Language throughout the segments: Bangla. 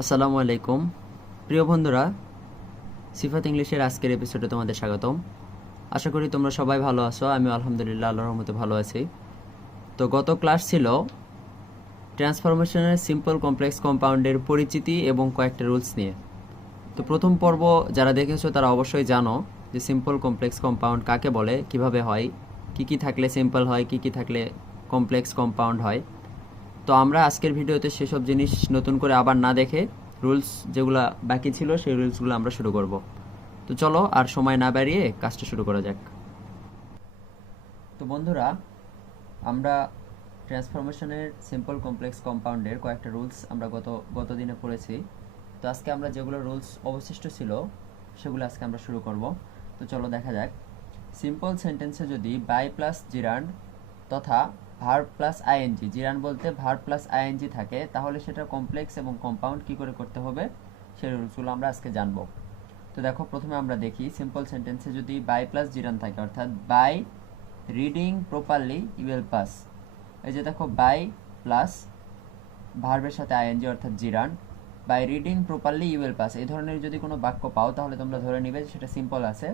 আসসালামু আলাইকুম প্রিয় বন্ধুরা, সিফাত ইংলিশের আজকের এপিসোডে তোমাদের স্বাগতম। আশা করি তোমরা সবাই ভালো আছো। আমি আলহামদুলিল্লাহ আল্লাহর রহমতে ভালো আছি। তো গত ক্লাস ছিল ট্রান্সফরমেশনের সিম্পল কমপ্লেক্স কম্পাউন্ডের পরিচিতি এবং কয়েকটা রুলস নিয়ে। তো প্রথম পর্ব যারা দেখেছো তারা অবশ্যই জানো যে সিম্পল কমপ্লেক্স কম্পাউন্ড কাকে বলে, কিভাবে হয়, কি থাকলে সিম্পল হয়, কি থাকলে কমপ্লেক্স কম্পাউন্ড হয়। তো আমরা আজকের ভিডিওতে সেসব জিনিস নতুন করে আবার না দেখে রুলস যেগুলো বাকি ছিল সেই রুলসগুলো আমরা শুরু করব। তো চলো আর সময় না বাড়িয়ে কাজটা শুরু করা যাক। তো বন্ধুরা, আমরা ট্রান্সফরমেশনের সিম্পল কমপ্লেক্স কম্পাউন্ডের কয়েকটা রুলস আমরা গত দিনে পড়েছি। তো আজকে আমরা যেগুলো রুলস অবশিষ্ট ছিল সেগুলো আজকে আমরা শুরু করব। তো চলো দেখা যাক। সিম্পল সেন্টেন্সে যদি বাই প্লাস জিরান্ড তথা ভার্ব প্লাস আইএনজি, জিরান্ড বলতে ভার্ব প্লাস আইএনজি থাকে, তাহলে সেটা কমপ্লেক্স এবং কম্পাউন্ড কি করে করতে হবে সেই রুলসগুলো আমরা আজকে জানবো। তো দেখো, প্রথমে আমরা দেখি সিম্পল সেন্টেন্সে যদি বাই প্লাস জিরান্ড থাকে, অর্থাৎ by reading properly you will pass. এই যে দেখো, বাই প্লাস ভার্বের সাথে আইএনজি অর্থাৎ gerund, by reading properly you will pass, এই ধরনের যদি কোনো বাক্য পাও তাহলে তোমরা ধরে নিবে সেটা সিম্পল আছে।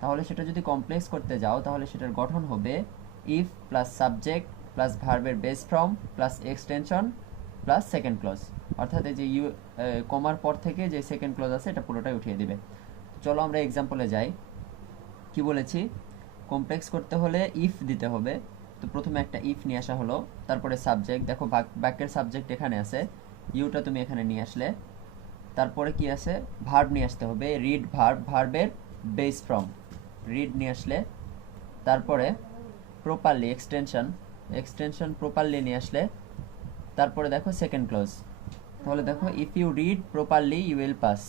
তাহলে সেটা যদি কমপ্লেক্স করতে যাও তাহলে সেটার গঠন হবে ইফ প্লাস সাবজেক্ট প্লাস ভার্বের base form plus extension plus second clause, অর্থাৎ এই যে কমার পর থেকে যে সেকেন্ড ক্লজ আছে এটা পুরোটাই উঠিয়ে দিবে। চলো আমরা এক্সাম্পলে যাই। কি বলেছি, কমপ্লেক্স করতে হলে ইফ দিতে হবে। তো প্রথমে একটা ইফ নিয়ে আসা হলো, তারপরে সাবজেক্ট, দেখো বাক্যের সাবজেক্ট এখানে আছে, ইউটা তুমি এখানে নিয়ে আসলে, তারপরে কি আছে, ভার্ব নিয়ে আসতে হবে, রিড ভার্ব, ভার্বের বেস ফর্ম রিড নিয়ে আসলে, তারপরে প্রপারলি এক্সটেনশন প্রপারলি নিয়ে আসলে, তারপরে দেখো সেকেন্ড ক্লজ। তাহলে দেখো, if you read properly you will pass.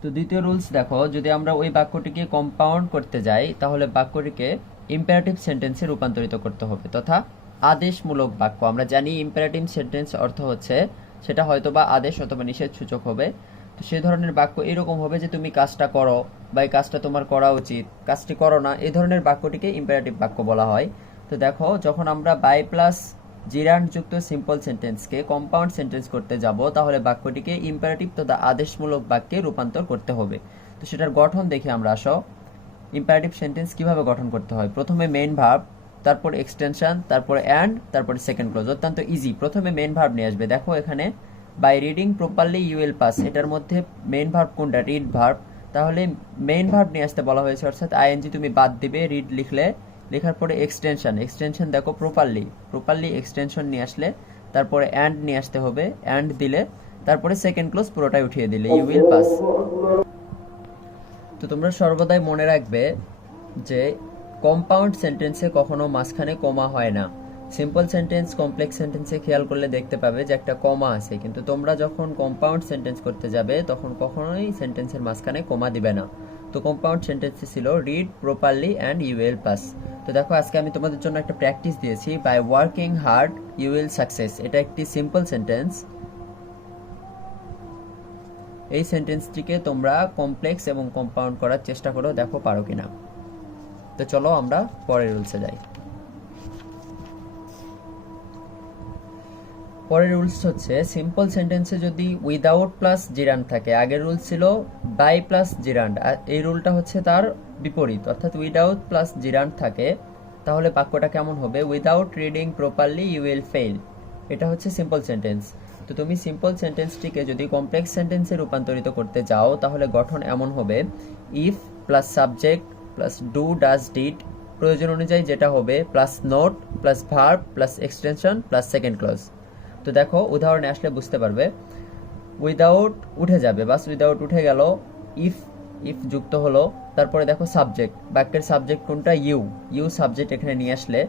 তো দ্বিতীয় রুলস দেখো, যদি আমরা ওই বাক্যটিকে কম্পাউন্ড করতে যাই তাহলে বাক্যটিকে ইম্পারেটিভ সেন্টেন্সে রূপান্তরিত করতে হবে, তথা আদেশমূলক বাক্য। আমরা জানি ইম্পারেটিভ সেন্টেন্স অর্থ হচ্ছে সেটা হয়তোবা আদেশ অথবা নিষেধ সূচক হবে। তো সেই ধরনের বাক্য এরকম হবে যে তুমি কাজটা করো বা এই কাজটা তোমার করা উচিত, কাজটি করো না, এই ধরনের বাক্যটিকে ইম্পারেটিভ বাক্য বলা হয়। তো দেখো, যখন আমরা বাই প্লাস জিরান্ড যুক্ত সিম্পল সেন্টেন্সকে কম্পাউন্ড সেন্টেন্স করতে যাব তাহলে বাক্যটিকে ইম্পারেটিভ তথা আদেশমূলক বাক্যে রূপান্তর করতে হবে। তো সেটার গঠন দেখে আমরা আসো। ইম্পারেটিভ সেন্টেন্স কিভাবে গঠন করতে হয়, প্রথমে মেইন ভার্ব, তারপর এক্সটেনশন, তারপরে অ্যান্ড, তারপরে সেকেন্ড ক্লজ। অত্যন্ত ইজি। প্রথমে মেইন ভার্ব নিয়ে আসবে। দেখো এখানে by reading properly you will pass, এটার মধ্যে মেইন ভার্ব কোনটা, রিড ভার্ব। তাহলে মেইন ভার্ব নিয়ে আসতে বলা হয়েছে, অর্থাৎ আইএনজি তুমি বাদ দিবে, রিড লিখলে, লেখার পরে এক্সটেনশন দেখো প্রপারলি এক্সটেনশন নিয়ে আসলে, তারপরে অ্যান্ড নিয়ে আসতে হবে, অ্যান্ড দিলে, তারপরে সেকেন্ড ক্লোজ পুরোটাই উঠিয়ে দিলে ইউ উইল পাস। তো তোমরা সর্বদাই মনে রাখবে যে কম্পাউন্ড সেন্টেন্সে কখনো মাঝখানে কমা হয় না। সিম্পল সেন্টেন্স কমপ্লেক্স সেন্টেন্সে খেয়াল করলে দেখতে পাবে যে একটা কমা আছে, কিন্তু তোমরা যখন কম্পাউন্ড সেন্টেন্স করতে যাবে তখন কখনোই সেন্টেন্সের মাঝখানে কমা দিবে না। তো কম্পাউন্ড সেন্টেন্সে ছিল read properly and you will pass. তো দেখো, আজকে আমি তোমাদের জন্য একটা প্র্যাকটিস দিয়েছি, by working hard you will success. এটা একটি সিম্পল সেন্টেন্স। এই সেন্টেন্সটিকে তোমরা কমপ্লেক্স এবং কম্পাউন্ড করার চেষ্টা করো, দেখো পারো কিনা। তো চলো আমরা পরের রুলসে যাই। পরের রুলস হচ্ছে সিম্পল সেন্টেন্সে যদি উইদাউট প্লাস জিরান্ড থাকে, আগের রুল ছিল বাই প্লাস জিরান্ড, আর এই রুলটা হচ্ছে তার বিপরীত, অর্থাৎ উইদাউট প্লাস জিরান্ড থাকে, তাহলে বাক্যটা কেমন হবে, without reading properly you will fail. এটা হচ্ছে সিম্পল সেন্টেন্স। তো তুমি সিম্পল সেন্টেন্সটিকে যদি কমপ্লেক্স সেন্টেন্সে রূপান্তরিত করতে যাও তাহলে গঠন এমন হবে, if plus subject plus do does did, প্রয়োজন অনুযায়ী যেটা হবে, plus not plus verb plus extension plus second clause. তো দেখো, উদাহরণে আসলে বুঝতে পারবে। উইদাউট উঠে যাবে, বাস উইদাউট উঠে গেল, ইফ যুক্ত হলো, তারপরে দেখো সাবজেক্ট, বাক্যের সাবজেক্ট কোনটা, ইউ সাবজেক্ট এখানে নিয়ে আসলে,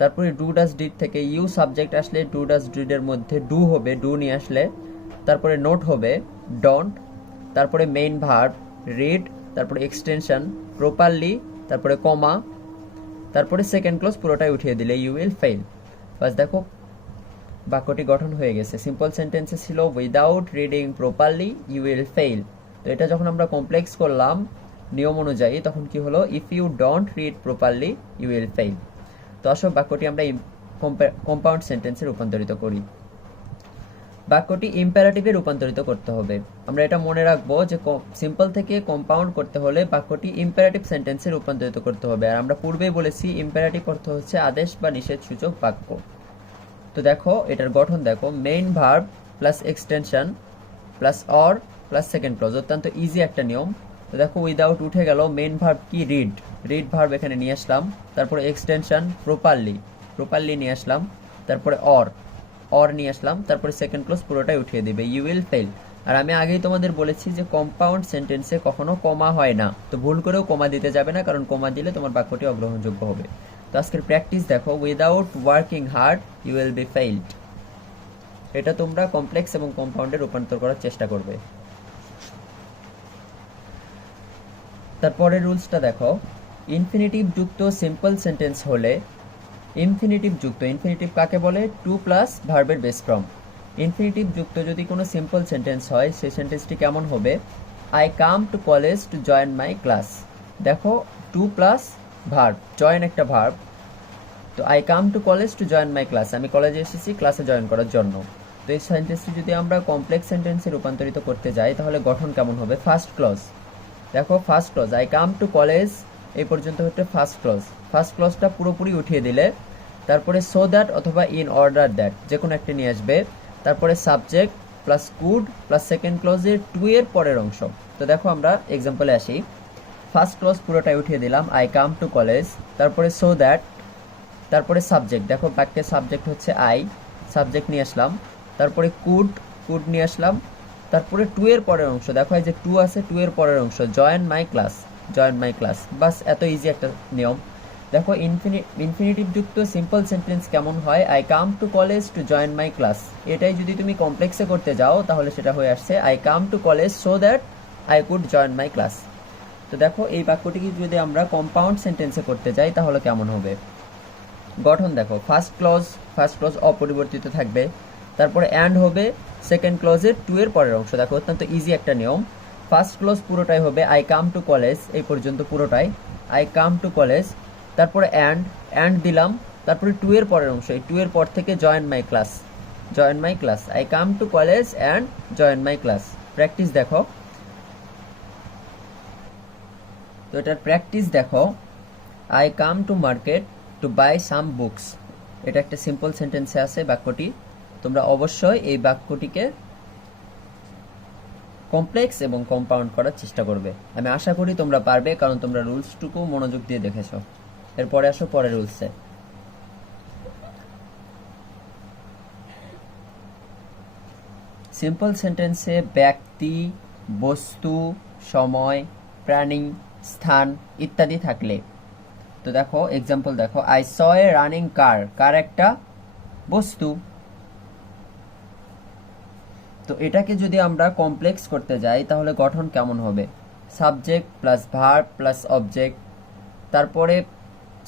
তারপরে ডু ডাজ ডিড থেকে ইউ সাবজেক্ট আসলে, ডু ডাজ ডিডের মধ্যে ডু হবে, ডু নিয়ে আসলে, তারপরে নোট হবে ডন্ট, তারপরে মেইন ভার্ব রিড, তারপরে এক্সটেনশন প্রপারলি, তারপরে কমা, তারপরে সেকেন্ড ক্লজ পুরোটাই উঠিয়ে দিলে ইউ উইল ফেল। বাস দেখো, বাক্যটি গঠন হয়ে গেছে। সিম্পল সেন্টেন্সে ছিল without reading properly you will fail. তো এটা যখন আমরা কমপ্লেক্স করলাম নিয়ম অনুযায়ী তখন কি হলো, if you don't read properly you will fail. তো আসো বাক্যটি আমরা কম্পাউন্ড সেন্টেন্সে রূপান্তরিত করি। বাক্যটি ইম্পারেটিভে রূপান্তরিত করতে হবে। আমরা এটা মনে রাখবো যে সিম্পল থেকে কম্পাউন্ড করতে হলে বাক্যটি ইম্পারেটিভ সেন্টেন্সে রূপান্তরিত করতে হবে। আর আমরা পূর্বেই বলেছি ইম্পারেটিভ অর্থ হচ্ছে আদেশ বা নিষেধ সূচক বাক্য। তো দেখো এটার গঠন দেখো, main verb plus extension plus or plus second clause, অত্যন্ত ইজি একটা নিয়ম। তো দেখো উইদাউট উঠে গেল, মেইন ভার্ব কি রিড, রিড ভার্ব এখানে নিয়ে আসলাম, তারপরে এক্সটেনশন প্রপারলি নিয়ে আসলাম, তারপরে অর নিয়ে আসলাম, তারপরে সেকেন্ড ক্লজ পুরোটাই উঠিয়ে দিবে, ইউ উইল ফেল। আর আমি আগেই তোমাদের বলেছি যে কম্পাউন্ড সেন্টেন্সে কখনো কমা হয় না, তো ভুল করেও কমা দিতে যাবে না, কারণ কমা দিলে তোমার বাক্যটি অগ্রহণযোগ্য হবে। তো আজকের প্র্যাকটিস দেখো, without working hard you will be failed. এটা তোমরা কমপ্লেক্স এবং কম্পাউন্ডে রূপান্তর করার চেষ্টা করবে। তারপরে রুলসটা দেখো, ইনফিনিটিভ যুক্ত সিম্পল সেন্টেন্স হলে, ইনফিনিটিভ কাকে বলে? টু প্লাস ভার্বের বেস ফর্ম। ইনফিনিটিভ যুক্ত যদি কোনো সিম্পল সেন্টেন্স হয়, সেই সেন্টেন্সটি কেমন হবে? I come to college to join my class. দেখো টু প্লাস ভার্ব, জয়েন একটা ভার্ব, তো I come to college to join my class, আমি কলেজে এসেছি ক্লাসে জয়েন করার জন্য। তো এই সেন্টেন্সটি যদি আমরা কমপ্লেক্স সেন্টেন্সে রূপান্তরিত করতে যাই, তাহলে গঠন কেমন হবে? ফার্স্ট ক্লজ, দেখো first clause I come to college, এই পর্যন্ত হচ্ছে ফার্স্ট ক্লজ। ফার্স্ট ক্লজটা পুরোপুরি উঠিয়ে দিলে, তারপরে সো দ্যাট অথবা ইন অর্ডার দ্যাট যে কোনো একটা নিয়ে আসবে, তারপরে subject plus could plus second ক্লজের টু এর পরের অংশ। তো দেখো আমরা এক্সাম্পলে আসি, ফার্স্ট ক্লজ পুরোটাই উঠিয়ে দিলাম, আই কাম টু কলেজ, তারপরে সো দ্যাট, তারপরে সাবজেক্ট, দেখো বাক্যের সাবজেক্ট হচ্ছে আই, সাবজেক্ট নিয়ে আসলাম, তারপরে কুড নিয়ে আসলাম, তারপরে টু এর পরের অংশ, দেখো এই যে টু আছে, টু এর পরের অংশ জয়েন মাই ক্লাস, বাস এত ইজি একটা নিয়ম। দেখো ইনফিনিটিভ যুক্ত সিম্পল সেন্টেন্স কেমন হয়? I come to college to join my class. এটাই যদি তুমি কমপ্লেক্সে করতে যাও, তাহলে সেটা হয়ে আসছে I come to college so that I could join my class. তো দেখো এই বাক্যটিকে যদি আমরা কম্পাউন্ড সেন্টেন্সে করতে যাই, তাহলে কেমন হবে? গঠন দেখো, ফার্স্ট ক্লজ অপরিবর্তিত থাকবে, তারপরে অ্যান্ড হবে সেকেন্ড ক্লজের টু এর পরের অংশ। দেখো অত্যন্ত ইজি একটা নিয়ম, ফার্স্ট ক্লজ পুরোটাই হবে আই কাম টু কলেজ, এই পর্যন্ত পুরোটাই আই কাম টু কলেজ, তারপরে অ্যান্ড দিলাম, তারপরে টু এর পরের অংশ, এই টু এর পর থেকে join my class, I come to college and join my class. Practice দেখো, তো এটার প্র্যাকটিস দেখো, I come to market to buy some books, এটা একটা সিম্পল সেন্টেন্সে আছে বাক্যটি। তোমরা অবশ্যই এই বাক্যটিকে কমপ্লেক্স এবং কম্পাউন্ড করার চেষ্টা করবে। আমি আশা করি তোমরা পারবে, কারণ তোমরা রুলসটুকু মনোযোগ দিয়ে দেখেছো। এরপরে আসো পরের রুলসে। সিম্পল সেন্টেন্সে ব্যক্তি, বস্তু, সময়, প্রাণী, স্থান ইত্যাদি থাকলে, তো দেখো এক্সাম্পল দেখো, আই স এ রানিং কার একটা বস্তু। তো এটাকে যদি আমরা কমপ্লেক্স করতে যাই, তাহলে গঠন কেমন হবে? Subject plus verb plus object, তারপরে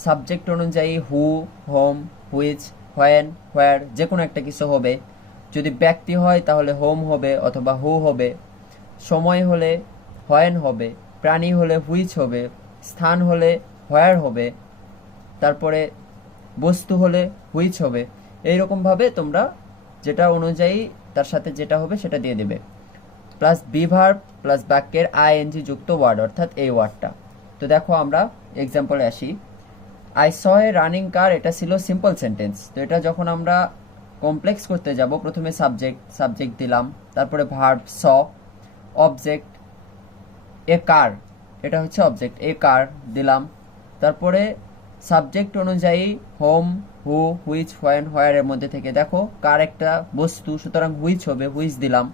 সাবজেক্ট অনুযায়ী হু, হোম, হুইচ, হোয়েন, হোয়ার যে কোনো একটা কিছু হবে। যদি ব্যক্তি হয় তাহলে হোম হবে অথবা হু হবে, সময় হলে হোয়েন হবে, প্রাণী হলে হুইচ হবে, স্থান হলে হোয়ার হবে, তারপরে বস্তু হলে হুইচ হবে। এইরকমভাবে তোমরা যেটা অনুযায়ী তার সাথে যেটা হবে সেটা দিয়ে দেবে, প্লাস বি ভার্ব প্লাস বাক্যের আইএনজি যুক্ত ওয়ার্ড, অর্থাৎ এই ওয়ার্ডটা। তো দেখো আমরা এক্সাম্পলে আসি, আই স এ রানিং কার, এটা ছিল সিম্পল সেন্টেন্স। তো এটা যখন আমরা কমপ্লেক্স করতে যাব, প্রথমে সাবজেক্ট দিলাম, তারপরে ভার্ব স, অবজেক্ট এ কার, এটা হচ্ছে অবজেক্ট, এ কার দিলাম, তারপরে সাবজেক্ট অনুযায়ী হোম, হু, হুইচ, হোয়েন, হোয়ারের মধ্যে থেকে দেখো কার একটা বস্তু, সুতরাং হুইচ হবে, হুইচ দিলাম,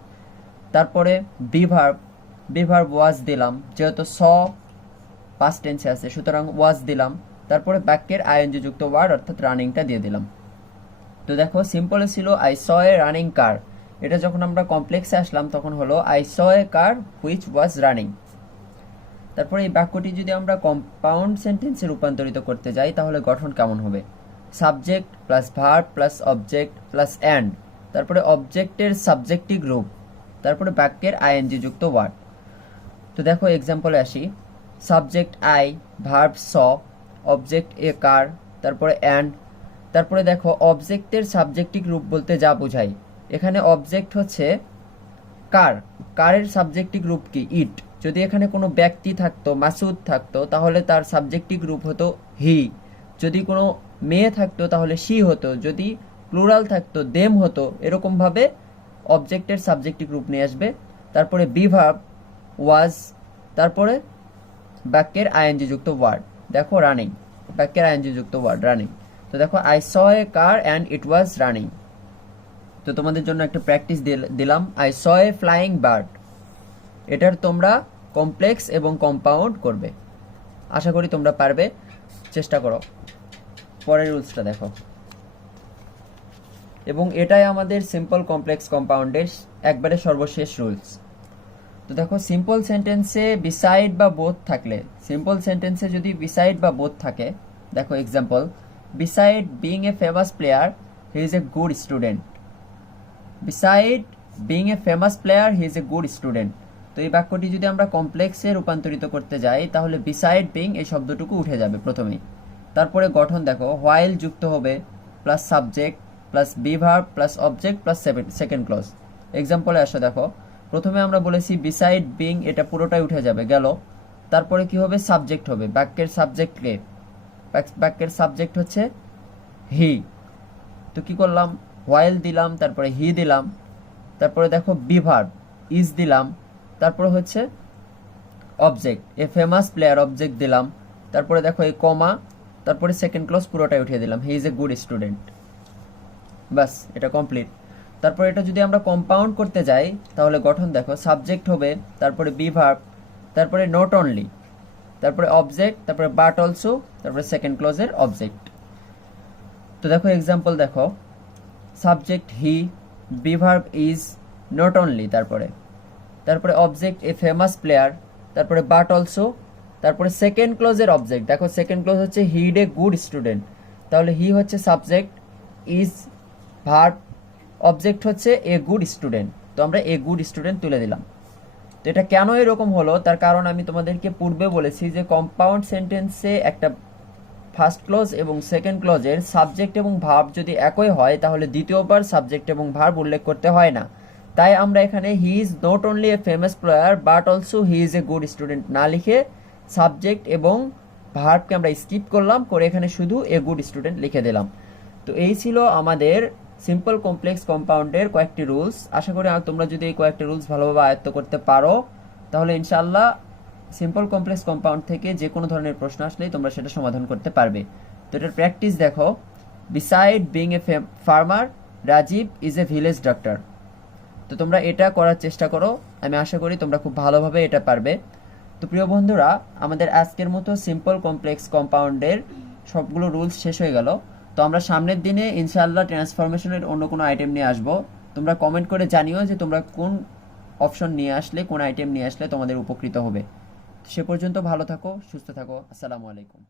তারপরে বি ভার্ব ওয়াজ দিলাম, যেহেতু স পাস্ট টেন্সে আছে সুতরাং ওয়াজ দিলাম, তারপরে বাক্যের আইএনজি যুক্ত ওয়ার্ড অর্থাৎ রানিংটা দিয়ে দিলাম। তো দেখো সিম্পলে ছিল আই স এ রানিং কার, এটা যখন আমরা কমপ্লেক্সে আসলাম তখন হলো I saw a car which was running. তারপরে এই বাক্যটি যদি আমরা কম্পাউন্ড সেন্টেন্সে রূপান্তরিত করতে যাই, তাহলে গঠন কেমন হবে? Subject plus verb plus object plus and, তারপরে অবজেক্টের সাবজেক্টিভ রূপ, তারপরে বাক্যের আইএনজি যুক্ত ওয়ার্ড। তো দেখো এক্সাম্পলে আসি, subject I, verb saw, object a car, তারপরে অ্যান্ড, তারপরে দেখো অবজেক্টের সাবজেক্টিভ রূপ বলতে যা বোঝায়, এখানে অবজেক্ট হচ্ছে কার, কারের সাবজেক্টিভ রূপ কি? ইট। যদি এখানে কোনো ব্যক্তি থাকতো, মাসুদ থাকতো, তাহলে তার সাবজেক্টিভ রূপ হতো হি। যদি কোনো মেয়ে থাকতো তাহলে শি হতো, যদি প্লুরাল থাকতো দেম হতো। এরকমভাবে অবজেক্টের সাবজেক্টিভ রূপ নিয়ে আসবে। তারপরে বি ভার্ব ওয়াজ, তারপরে বাক্যের আইএনজি যুক্ত ওয়ার্ড। দেখো রানিং, বাক্যের আইএনজি যুক্ত ওয়ার্ড রানিং। তো দেখো I saw a car and it was running. তো তোমাদের জন্য একটা প্র্যাকটিস দিলাম, I saw a flying bird. এটার তোমরা কমপ্লেক্স এবং কম্পাউন্ড করবে। আশা করি তোমরা পারবে, চেষ্টা করো। পরের রুলসটা দেখো, এবং এটাই আমাদের সিম্পল কমপ্লেক্স কম্পাউন্ডের একবারে সর্বশেষ রুলস। তো দেখো সিম্পল সেন্টেন্সে বিসাইড বা বোথ থাকলে, সিম্পল সেন্টেন্সে যদি বিসাইড বা বোথ থাকে, দেখো example, beside being a famous player he is a good student. Beside being a famous player he is a good student. তো এই বাক্যটি যদি আমরা কমপ্লেক্সে রূপান্তরিত করতে যাই তাহলে বিসাইড বিং এই শব্দটুকু উঠে যাবে প্রথমেই। তারপরে গঠন দেখো, হোয়াইল যুক্ত হবে plus subject plus be verb plus object plus second clause. এক্সাম্পলে আসো, দেখো প্রথমে আমরা বলেছি বিসাইড বিং, এটা পুরোটাই উঠে যাবে, গেল। তারপরে কি হবে? সাবজেক্ট হবে। বাক্যের সাবজেক্ট কে? বাক্যের সাবজেক্ট হচ্ছে হি। তো কি করলাম? হোয়াইল দিলাম, তারপরে হি দিলাম, তারপরে দেখো বি ভার্ব ইজ দিলাম, তারপরে হচ্ছে object a famous player object দিলাম, তারপরে দেখো এই কমা, তারপরে সেকেন্ড ক্লজ পুরোটাই উঠিয়ে দিলাম, he is a good student. বাস, এটা কমপ্লিট। তারপরে এটা যদি আমরা কম্পাউন্ড করতে যাই তাহলে গঠন দেখো, সাবজেক্ট হবে, তারপরে বি ভার্ব, তারপরে নট অনলি, তারপরে অবজেক্ট, তারপরে বাট অলসো, তারপরে সেকেন্ড ক্লজের অবজেক্ট। তো দেখো এক্সাম্পল দেখো, subject he, be verb is, not only, তারপরে অবজেক্ট এ ফেমাস প্লেয়ার, তারপরে বাট অলসো, তারপরে সেকেন্ড ক্লজের অবজেক্ট। দেখো সেকেন্ড ক্লজ হচ্ছে হি ইজ এ গুড স্টুডেন্ট, তাহলে হি হচ্ছে সাবজেক্ট, ইজ ভার্ব, অবজেক্ট হচ্ছে এ গুড স্টুডেন্ট। তো আমরা এ গুড স্টুডেন্ট তুলে দিলাম। তো এটা কেন এরকম হলো তার কারণ আমি তোমাদেরকে পূর্বে বলেছি যে কম্পাউন্ড সেন্টেন্সে একটা ফার্স্ট ক্লজ এবং সেকেন্ড ক্লজের সাবজেক্ট এবং ভার্ব যদি একই হয় তাহলে দ্বিতীয়বার সাবজেক্ট এবং ভার্ব উল্লেখ করতে হয় না। তাই আমরা এখানে he is not only a famous player but also he is a good student না লিখে সাবজেক্ট এবং ভার্বকে আমরা স্কিপ করলাম, করে এখানে শুধু এ গুড স্টুডেন্ট লিখে দিলাম। তো এই ছিল আমাদের সিম্পল কমপ্লেক্স কম্পাউন্ডের কয়েকটি রুলস। আশা করি তোমরা যদি এই কয়েকটি রুলস ভালোভাবে আয়ত্ত করতে পারো তাহলে ইনশাআল্লাহ সিম্পল কমপ্লেক্স কম্পাউন্ড থেকে যে কোনো ধরনের প্রশ্ন আসলেই তোমরা সেটা সমাধান করতে পারবে। তো এটার প্র্যাকটিস দেখো, beside being a farmer Rajiv is a village doctor. তো তোমরা এটা করার চেষ্টা করো, আমি আশা করি তোমরা খুব ভালোভাবে এটা পারবে। তো প্রিয় বন্ধুরা, আমাদের আজকের মতো সিম্পল কমপ্লেক্স কম্পাউন্ডের সবগুলো রুলস শেষ হয়ে গেল। তো আমরা সামনের দিনে ইনশাআল্লাহ ট্রান্সফরমেশনের অন্য কোনো আইটেম নিয়ে আসবো। তোমরা কমেন্ট করে জানিও যে তোমরা কোন অপশন নিয়ে আসলে, কোন আইটেম নিয়ে আসলে তোমাদের উপকৃত হবে। সে পর্যন্ত ভালো থাকো, সুস্থ থাকো। আসসালামু আলাইকুম।